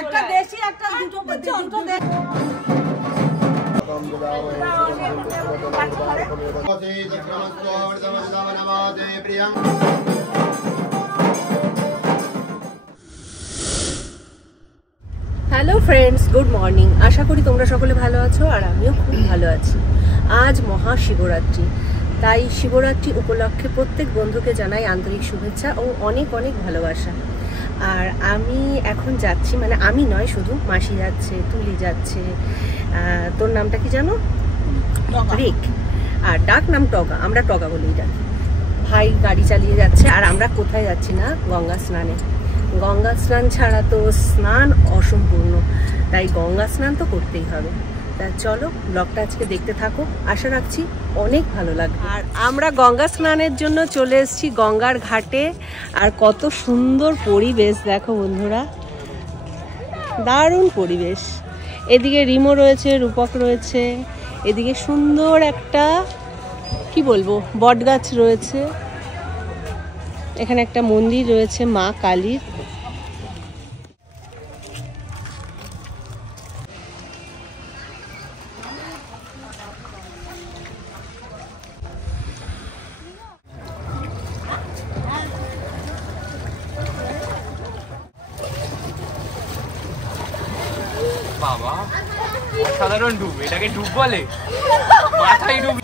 একটা দেশি একটা দুটো দুটো দেশি হ্যালো ফ্রেন্ডস, গুড মর্নিং। আশা করি তোমরা সকলে ভালো আছো আর আমিও খুব ভালো আছি। আজ মহাশিবরাত্রি, তাই শিবরাত্রি উপলক্ষে প্রত্যেক বন্ধুকে জানাই আন্তরিক শুভেচ্ছা ও অনেক অনেক ভালোবাসা। আর আমি এখন যাচ্ছি, মানে আমি নয়, শুধু মাসি যাচ্ছে, তুলি যাচ্ছে। তোর নামটা কি জানো? রিক, আর ডাক নাম টগা, আমরা টগা বলেই ডাকি। ভাই গাড়ি চালিয়ে যাচ্ছে আর আমরা কোথায় যাচ্ছি না, গঙ্গা স্নানে। গঙ্গা স্নান ছাড়া তো স্নান অসম্পূর্ণ, তাই গঙ্গা স্নান তো করতেই হবে। তা চলো ব্লগটা আজকে দেখতে থাকো, আশা রাখছি অনেক ভালো লাগবে। আর আমরা গঙ্গা স্নানের জন্য চলে এসেছি গঙ্গার ঘাটে। আর কত সুন্দর পরিবেশ দেখো বন্ধুরা, দারুণ পরিবেশ। এদিকে রিমো রয়েছে, রূপক রয়েছে, এদিকে সুন্দর একটা কি বলবো বট গাছ রয়েছে, এখানে একটা মন্দির রয়েছে মা কালীর। বাবা সাধারণ ডুব, এটাকে ডুব বলে? মাথায় ডুব,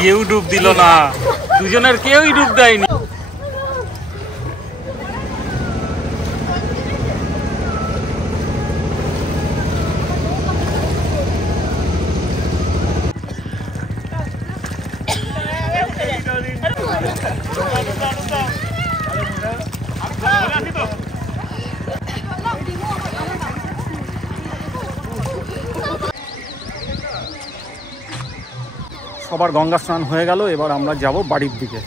কেউ ডুব দিল না, দুজনের কেউই ডুব দেয়নি। সবার গঙ্গা স্নান হয়ে গেল, এবার আমরা যাব বাড়ির দিকে।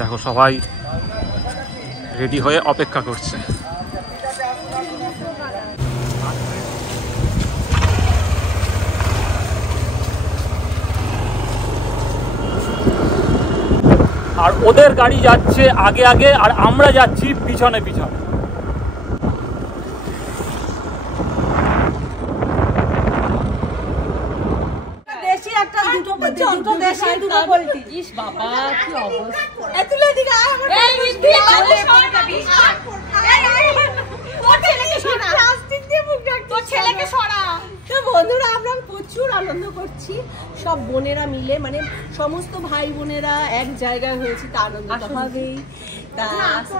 দেখো সবাই রেডি হয়ে অপেক্ষা করছে। আর ওদের গাড়ি যাচ্ছে আগে আগে আর আমরা যাচ্ছি পিছনে পিছনে। একটা দুটো দুটো দেশি দুটো পোল্ট্রি। ইস বাবা কি অবস্থা! এতুলে দিকে আয় আমার এই মিষ্টি চলে পড়ে যাবি। তোর ছেলেকে সরা, প্লাস্টিক দিয়ে মুখ ঢাক, তোর ছেলেকে সরা। তো বন্ধুরা আমরা প্রচুর আনন্দ করছি, সব বোনেরা মিলে, মানে সমস্ত ভাই বোনেরা এক জায়গায় হয়েছে, তা আনন্দ হবেই। তা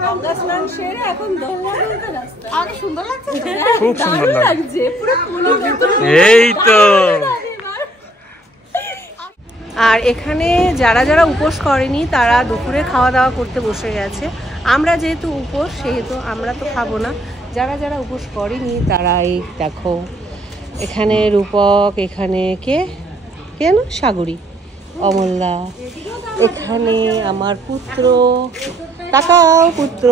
গঙ্গা স্নান সেরে এখন দৌড়ানোর রাস্তা। আর সুন্দর লাগছে, খুব সুন্দর লাগছে, পুরো ফুলের মতো। এই তো। আর এখানে যারা যারা উপোস করেনি তারা দুপুরে খাওয়া দাওয়া করতে বসে গেছে। আমরা যেহেতু উপোস সেহেতু আমরা তো খাবো না। যারা যারা উপোস করেনি তারা এই দেখো, এখানে রূপক, এখানে কে কেন সাগরী, অমলদা, এখানে আমার পুত্র, তাকাও পুত্র,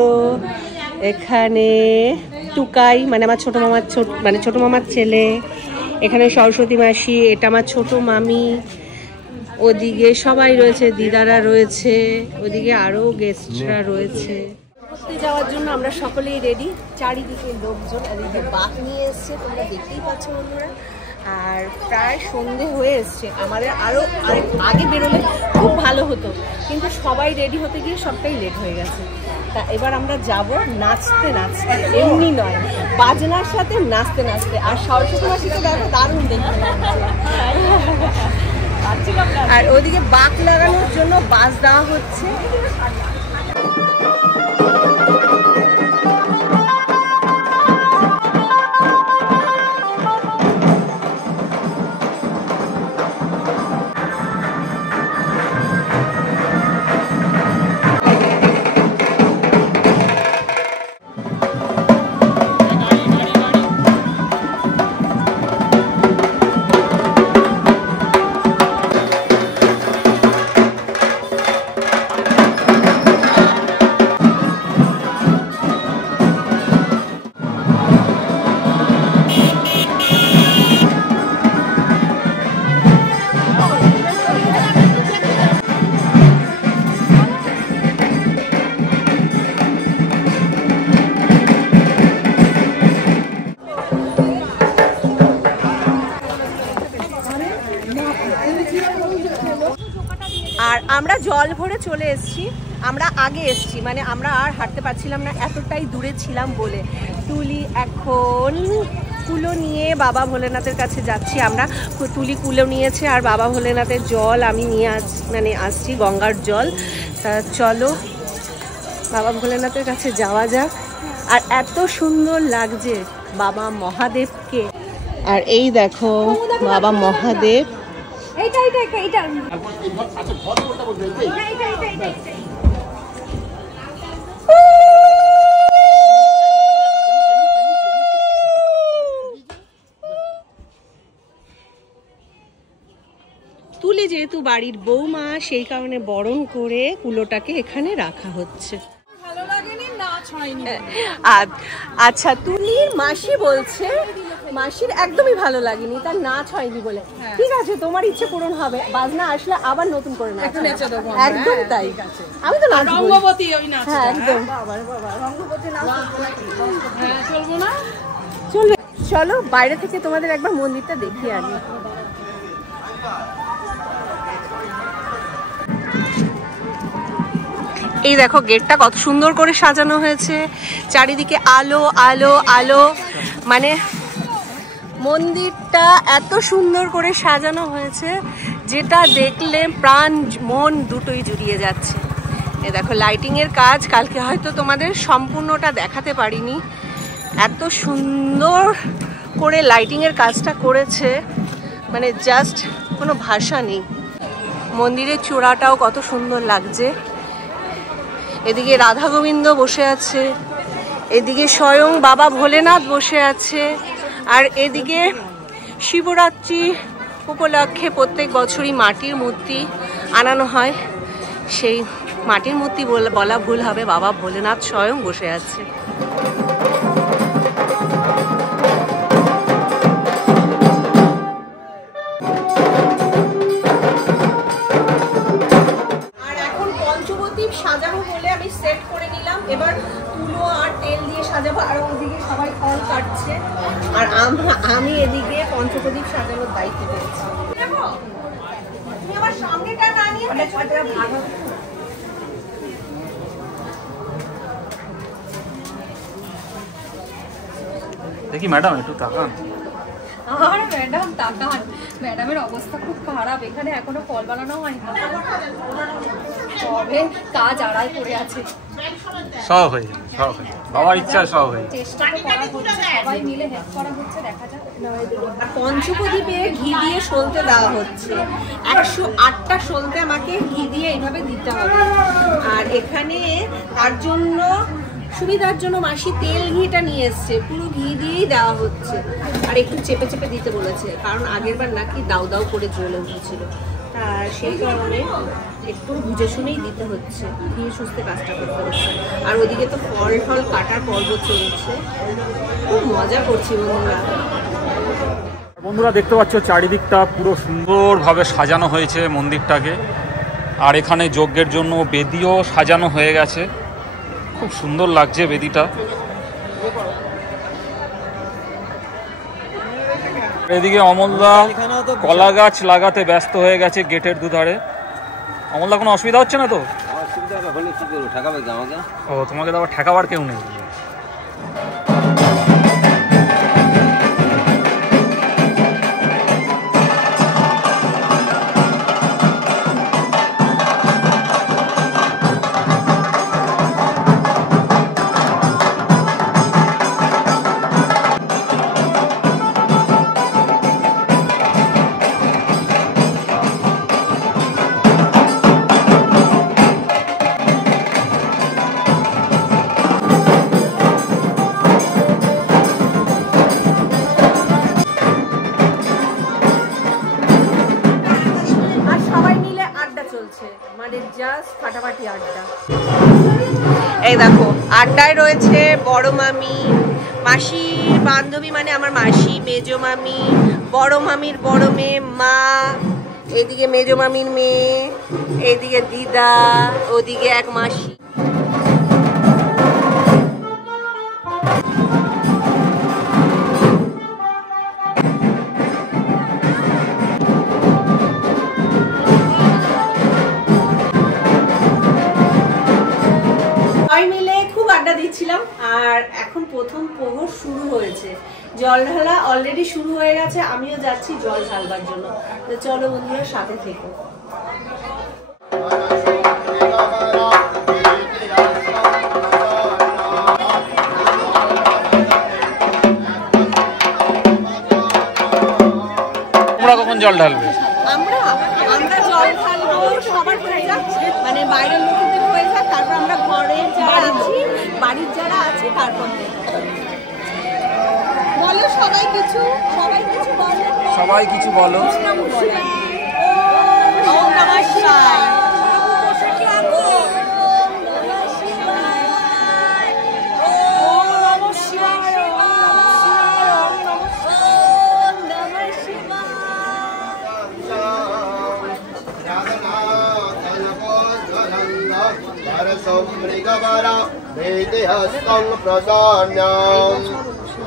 এখানে টুকাই মানে আমার ছোটো মামার ছোটো মামার ছেলে, এখানে সরস্বতী মাসি, এটা আমার ছোটো মামি, ওদিকে সবাই রয়েছে, দিদারা রয়েছে, ওদিকে আরও গেস্টরা রয়েছে। ঘুরতে যাওয়ার জন্য আমরা সকলেই রেডি। চারিদিকে লোকজন, এদিকে বাঘ নিয়ে এসছে, তোমরা দেখতেই পাচ্ছ বন্ধুরা। আর প্রায় সন্ধে হয়ে এসছে, আমাদের আরও আগে বেরোলে খুব ভালো হতো, কিন্তু সবাই রেডি হতে গিয়ে সবটাই লেট হয়ে গেছে। তা এবার আমরা যাব নাচতে নাচতে, এমনি নয়, বাজনার সাথে নাচতে নাচতে। আর সরস্বতী মাসি তো দেখো দারুণ দেখতে, আর ওদিকে বাঁক লাগানোর জন্য বাস দেওয়া হচ্ছে। আর আমরা জল ভরে চলে এসেছি, আমরা আগে এসেছি, মানে আমরা আর হাঁটতে পারছিলাম না, এতটাই দূরে ছিলাম বলে। তুলি এখন কুলো নিয়ে বাবা ভোলেনাথের কাছে যাচ্ছি আমরা। তুলি কুলো নিয়েছে আর বাবা ভোলেনাথের জল আমি নিয়ে আসছি, গঙ্গার জল। তা চলো বাবা ভোলেনাথের কাছে যাওয়া যাক। আর এত সুন্দর লাগছে বাবা মহাদেবকে। আর এই দেখো বাবা মহাদেব। তুলে যেহেতু বাড়ির বৌমা, সেই কারণে বরণ করে কুলোটাকে এখানে রাখা হচ্ছে। আচ্ছা, তুলির মাসি বলছে মাসির একদমই ভালো লাগেনি, তার নাচ হয়নি বলে। ঠিক আছে, তোমার ইচ্ছে পূরণ হবে, বাজনা আসলে আবার নতুন করে নাচ। একদম তাই, আমি তো নাচ রঙ্গবতী, ওই নাচ। হ্যাঁ একদম, রঙ্গবতী নাচ চলবো না? চলবে। চলো বাইরে থেকে তোমাদের একবার মন্দিরটা দেখিয়ে আনি। এই দেখো গেটটা কত সুন্দর করে সাজানো হয়েছে, চারিদিকে আলো আলো আলো, মানে মন্দিরটা এত সুন্দর করে সাজানো হয়েছে যেটা দেখলে প্রাণ মন দুটোই জুড়িয়ে যাচ্ছে। এই দেখো লাইটিং এর কাজ, কালকে হয়তো তোমাদের সম্পূর্ণটা দেখাতে পারিনি, এত সুন্দর করে লাইটিং এর কাজটা করেছে, মানে জাস্ট কোনো ভাষা নেই। মন্দিরের চূড়াটাও কত সুন্দর লাগছে। এদিকে রাধা গোবিন্দ বসে আছে, এদিকে স্বয়ং বাবা ভোলেনাথ বসে আছে, আর এদিকে শিবরাত্রি উপলক্ষে প্রত্যেক বছরই মাটির মূর্তি আনানো হয়, সেই মাটির মূর্তি বলা ভুল হবে, বাবা ভোলেনাথ স্বয়ং বসে আছে। সাজাবো বলে আমি সেট করে নিলাম, এবার তুলো আর তেল দিয়ে সাজাবো, আর ওদিকে সবাই ফল কাটছে, আর আমি এদিকে পঞ্চপ্রদীপ সাজানোর দায়িত্ব পেয়েছি। তুমি আমার সামনেটা না নিয়ে দেখি ম্যাডাম একটু তাকান। আর ম্যাডাম তাকান, ম্যাডামের অবস্থা খুব খারাপ, এখানে এখনো ফল বানানো হয়নি, তবে কাজ আড়াই করে আছে। সব হয়ে যাবে, সব হয়ে যাবে, বাবার ইচ্ছা সব হয়ে যাবে। চেষ্টা তো করা হচ্ছে, সবাই মিলে হেল্প করা হচ্ছে, দেখা যাক। আর পঞ্চপ্রদীপে ঘি দিয়ে সলতে দেওয়া হচ্ছে, 108টা সলতে আমাকে ঘি দিয়ে এইভাবে দিতে হবে। আর এখানে তার জন্য সুবিধার জন্য মাসি তেল ঘিটা নিয়ে এসছে, পুরো ঘি দিয়েই দেওয়া হচ্ছে, আর একটু চেপে চেপে দিতে বলেছে, কারণ আগের বার নাকি দাউ দাউ করে জ্বলে উঠেছিল, আর সেই কারণে একটু বুঝে শুনেই দিতে হচ্ছে, ধীরে সুস্থে কাজটা করতে হচ্ছে। আর ওদিকে তো ফল টল কাটার পর্ব চলছে, খুব মজা করছি বন্ধুরা। বন্ধুরা দেখতে পাচ্ছ চারিদিকটা পুরো সুন্দরভাবে সাজানো হয়েছে মন্দিরটাকে, আর এখানে যজ্ঞের জন্য বেদিও সাজানো হয়ে গেছে, খুব সুন্দর লাগছে বেদিটা। এদিকে অমলদা কলা গাছ লাগাতে ব্যস্ত হয়ে গেছে গেটের দুধারে। অমলদা কোনো অসুবিধা হচ্ছে না তো? ও, তোমাকে তো আবার ঠেকাবার কেউ নেই। ফাটাফাটি আড্ডা। এই দেখো আড্ডায় রয়েছে বড় মামি, মাসির বান্ধবী মানে আমার মাসি, মেজো মামি, বড় মামির বড় মেয়ে মা, এইদিকে মেজো মামির মেয়ে, এইদিকে দিদা, ওদিকে এক মাসি। যাচ্ছিলাম আর এখন প্রথম প্রহর শুরু হয়েছে, জল ঢালা অলরেডি শুরু হয়ে গেছে, আমিও যাচ্ছি জল ঢালবার জন্য। তো চলো বন্ধুরা, সাথে থেকো। তোমরা কখন জল ঢালবে? আমরা জল ঢালবো সবার হয়ে যাচ্ছে, মানে বাইরের লোকেদের হয়ে যাক, তারপর আমরা ঘরের যারা আছি, বাড়ির যারা আছে, তারপর বলো সবাই কিছু বলো। সবাই কিছু বলো। ওম নমঃ শিবায়। हस्तं प्रसान्यां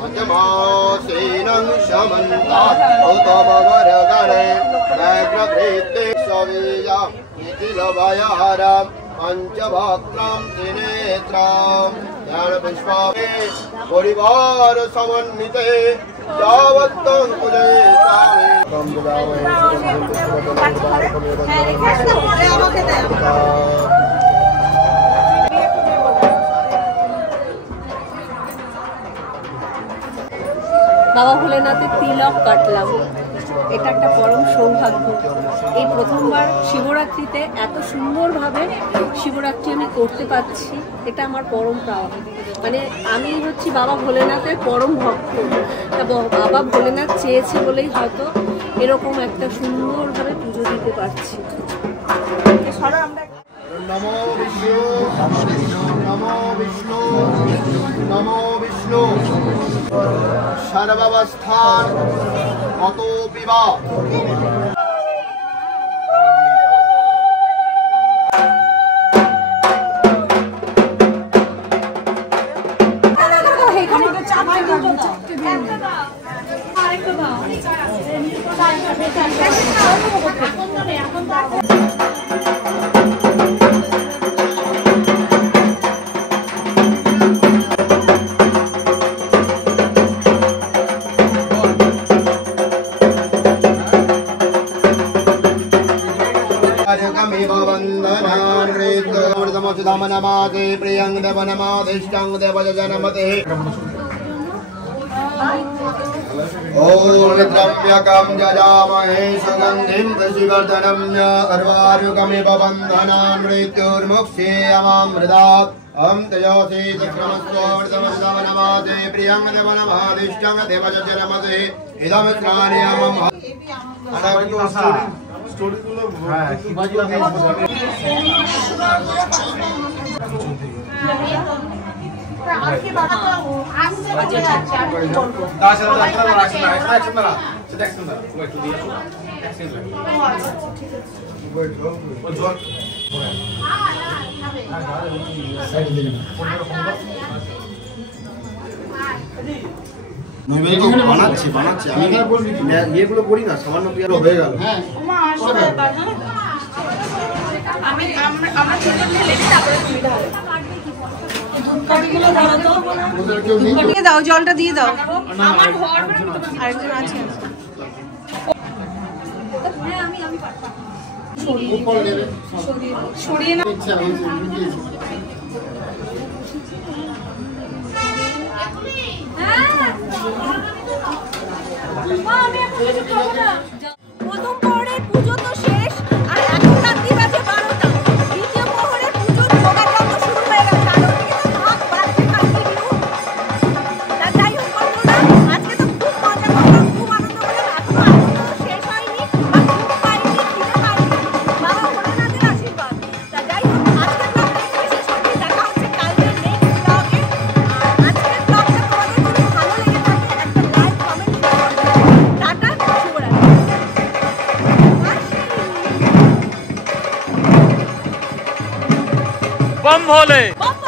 अजमासीनं शमन्तात् उतमवरगणे व्याघ्रकृते सवीया निखिलभयहरां पञ्चवक्त्रां त्रिनेत्रां ज्ञानपुष्पाणि परिवार समन्विते यावत्तं कुले বাবা ভোলেনাথের তিলক কাটলাম, এটা একটা পরম সৌভাগ্য। এই প্রথমবার শিবরাত্রিতে এত সুন্দরভাবে শিবরাত্রি আমি করতে পারছি, এটা আমার পরম পাওয়া। মানে আমি হচ্ছি বাবা ভোলেনাথের পরম ভক্ত, তা বাবা ভোলেনাথ চেয়েছে বলেই হয়তো এরকম একটা সুন্দরভাবে পুজো দিতে পারছি। नमो विष्णु नमो विष्णु नमो विष्णु सर्वावस्थान अतोऽपि वा नमाते प्रियं देवनमादिष्टं देवजनमते ओम द्रव्यकं जजामहे सुगन्धिं पुष्टिवर्धनं अर्वारुकमिव बन्धनान् मृत्युर्मुक्षेयमामृतात् अहं तेजसे चक्रमस्त्वमृतमस्तावनमाते प्रियं देवनमादिष्टं देवजनमते इदं श्राणियमं বানাচ্ছি আমি ইয়েগুলো করি না, সামান্য পেয়ার হয়ে গেল। দাও জলটা দিয়ে দাও, আরেকজন আছে। সরিয়ে না প্রথম প্রহরের পুজো তো শেষ, আর এখন রাত্রি বাজে 12টা। দ্বিতীয় প্রহরের পুজোর যোগাযোগ শুরু হয়ে গেছে, আলো থেকে তো ভাগ বাড়ছে কন্টিনিউ। তা যাই হোক বন্ধুরা, আজকে তো খুব মজা করলাম, খুব আনন্দ করলাম। এখনো আনন্দ শেষ হয়নি, বা খুব পাইনি, খিদে পাইনি, বাবা ভোলেনাথের আশীর্বাদ। তা যাই হোক, আজকের ব্লগটা এখানে শেষ করছি, দেখা হচ্ছে কালকের নেক্সট ব্লগে। আর আজকের ব্লগটা তোমাদের যদি ভালো লেগে থাকে, একটা লাইক কমেন্ট শেয়ার করে দেবে। টাটা, শুভরাত্রি। बम भोले। बम